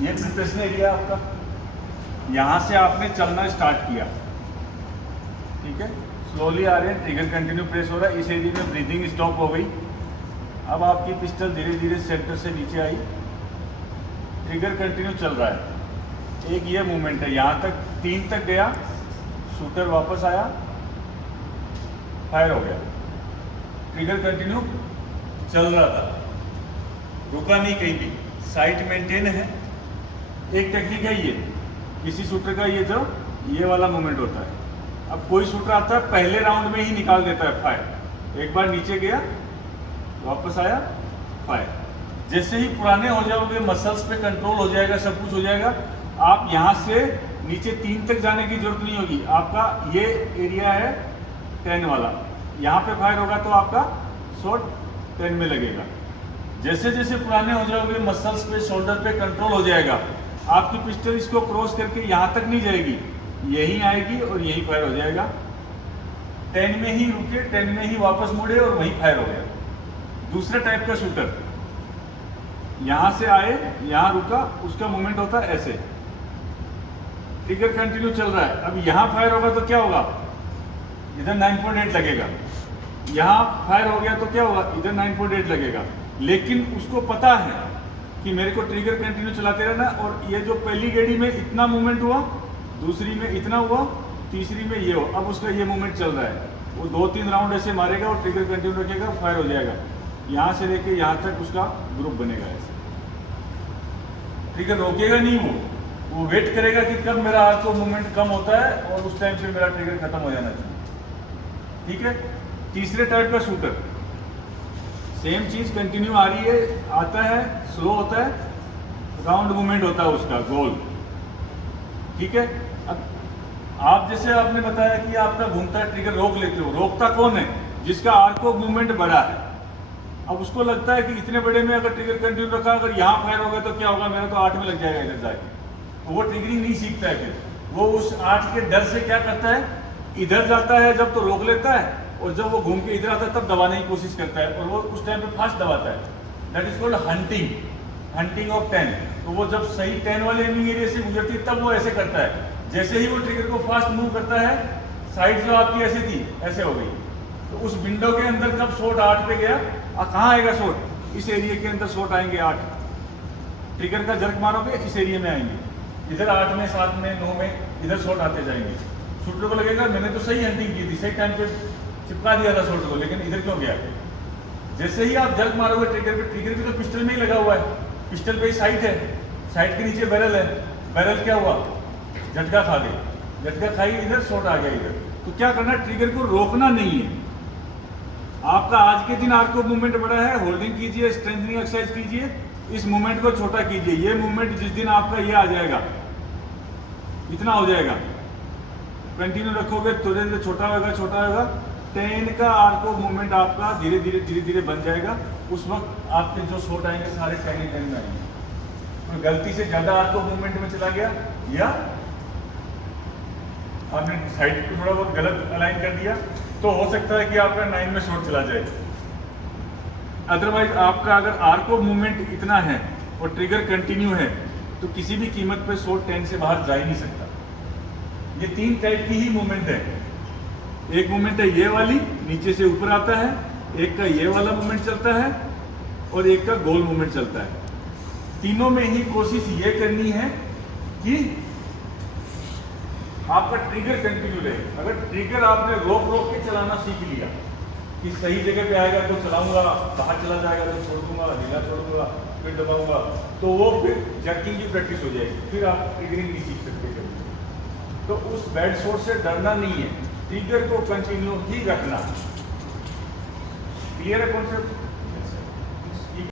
ये preparation area आपका, यहाँ से आपने चलना स्टार्ट किया, ठीक है, स्लोली आ रहे हैं, ट्रिगर कंटिन्यू प्रेस हो रहा है, इस एरिया में ब्रीदिंग स्टॉप हो गई। अब आपकी पिस्टल धीरे धीरे सेंटर से नीचे आई, ट्रिगर कंटिन्यू चल रहा है। एक ये मूवमेंट है, यहाँ तक 3 तक गया, शूटर वापस आया, फायर हो गया, ट्रिगर कंटिन्यू चल रहा था, रुका नहीं कहीं भी, साइट मेंटेन है। एक टेक्निक है ये, किसी शूटर का ये वाला मूवमेंट होता है। अब कोई शूटर आता है पहले राउंड में ही निकाल देता है फायर, एक बार नीचे गया, वापस आया, फायर। जैसे ही पुराने हो जाओगे, मसल्स पे कंट्रोल हो जाएगा, सब कुछ हो जाएगा, आप यहाँ से नीचे 3 तक जाने की जरूरत नहीं होगी। आपका ये एरिया है 10 वाला, यहाँ पे फायर होगा तो आपका शॉट 10 में लगेगा। जैसे जैसे पुराने हो जाओगे, मसल्स पे, शोल्डर पे कंट्रोल हो जाएगा, आपकी पिस्टल इसको क्रॉस करके यहाँ तक नहीं जाएगी, यहीं आएगी और यहीं फायर हो जाएगा। 10 में ही रुके, 10 में ही वापस मुड़े और वहीं फायर हो गया। दूसरा टाइप का शूटर यहाँ से आए, यहाँ रुका, उसका मूवमेंट होता है ऐसे, ट्रिगर कंटिन्यू चल रहा है। अब यहाँ फायर होगा तो क्या होगा, इधर 9.8 लगेगा, यहाँ फायर हो गया तो क्या होगा, इधर 9.8 लगेगा। लेकिन उसको पता है कि मेरे को ट्रिगर कंटिन्यू चलाते रहना, और ये जो पहली गेड़ी में इतना मूवमेंट हुआ, दूसरी में इतना हुआ, तीसरी में ये हो, अब उसका ये मूवमेंट चल रहा है, वो 2-3 राउंड ऐसे मारेगा और ट्रिगर कंटिन्यू रखेगा, फायर हो जाएगा। यहाँ से लेके यहाँ तक उसका ग्रुप बनेगा ऐसे, ट्रिगर रोकेगा नहीं, वो वेट करेगा कि कब मेरा हाथ को मूवमेंट कम होता है और उस टाइम पे मेरा ट्रिगर खत्म हो जाना चाहिए, ठीक है। तीसरे टाइप का शूटर, सेम चीज कंटिन्यू आ रही है, आता है, स्लो होता है, राउंड मूवमेंट होता है उसका गोल, ठीक है। अब आप जैसे आपने बताया कि आपका घूमता है, ट्रिगर रोक लेते हो, रोकता कौन है, जिसका आर्क ऑफ मूवमेंट बड़ा है। अब उसको लगता है कि इतने बड़े में अगर ट्रिगर कंटिन्यू रखा, अगर यहाँ फायर होगा तो क्या होगा, मेरा तो 8 में लग जाएगा इधर जाके, तो वो ट्रिगरिंग नहीं सीखता है। फिर वो उस 8 के डर से क्या करता है, इधर जाता है जब तो रोक लेता है, और जब वो घूम के इधर आता है तब दबाने की कोशिश करता है, और वो उस टाइम पे फास्ट दबाता है। That is called hunting of 10। तो वो जब सही 10 वाले एनिमी एरिया से गुजरती है तब वो ऐसे करता है। जैसे ही वो ट्रिगर को फास्ट मूव करता है, साइड जो आपकी ऐसी थी ऐसे हो गई, तो उस विंडो के अंदर कब शॉट 8 पे गया, कहाँ आएगा शॉट, इस एरिया के अंदर शॉट आएंगे 8। ट्रिगर का जर्क मारोगे इस एरिया में आएंगे, इधर 8 में, 7 में, 9 में, इधर शॉट आते जाएंगे। शूटर को लगेगा मैंने तो सही हंटिंग की थी, सही टाइम पे चिपका दिया था शॉट को, लेकिन इधर क्यों गया। जैसे ही आप जर्क मारोगे ट्रिगर पे, ट्रिगर भी तो पिस्टल में ही लगा हुआ है, पिस्टल पे ही साइट है, साइट के नीचे बैरल है, बैरल क्या हुआ, झटका खा गए, झटका खाई, इधर शॉट आ गया इधर। तो क्या करना, ट्रिगर को रोकना नहीं है। आपका आज के दिन आर्क ऑफ मूवमेंट बड़ा है, होल्डिंग कीजिए, स्ट्रेंथनिंग एक्सरसाइज कीजिए, इस मूवमेंट को छोटा कीजिए। ये मूवमेंट जिस दिन आपका ये आ जाएगा, इतना हो जाएगा, कंटिन्यू रखोगे तो धीरे धीरे छोटा होगा। 10 का आर्क ऑफ मूवमेंट आपका धीरे धीरे बन जाएगा। उस वक्त आपके जो शॉट आएंगे सारे 10 में आएंगे। तो गलती से ज्यादा आर्क ऑफ मूवमेंट में चला गया, या आपने साइड को थोड़ा बहुत गलत अलाइन कर दिया, तो हो सकता है कि आपका 9 में शॉट चला जाए। अदरवाइज आपका अगर आर्क ऑफ मूवमेंट इतना है और ट्रिगर कंटिन्यू है, तो किसी भी कीमत पे शॉट 10 से बाहर जा ही नहीं सकता। ये 3 टाइप की ही मूवमेंट है। एक मूवमेंट है ये वाली, नीचे से ऊपर आता है, एक का ये वाला मूवमेंट चलता है, और एक का गोल मूवमेंट चलता है। तीनों में ही कोशिश ये करनी है कि आपका ट्रिगर कंटिन्यू रहे। अगर ट्रिगर आपने रोक के चलाना सीख लिया कि सही जगह पे आएगा तो चलाऊंगा, बाहर चला जाएगा तो छोड़ दूंगा, ढीला छोड़ दूंगा, फिर दबाऊंगा, तो वो फिर जर्किंग की प्रैक्टिस हो जाएगी, फिर आप ट्रिगरिंग नहीं सीख सकते कभी। तो उस बैड शॉट से डरना नहीं है, ट्रिगर को कंटिन्यू ही रखना। क्लियर है कॉन्सेप्ट?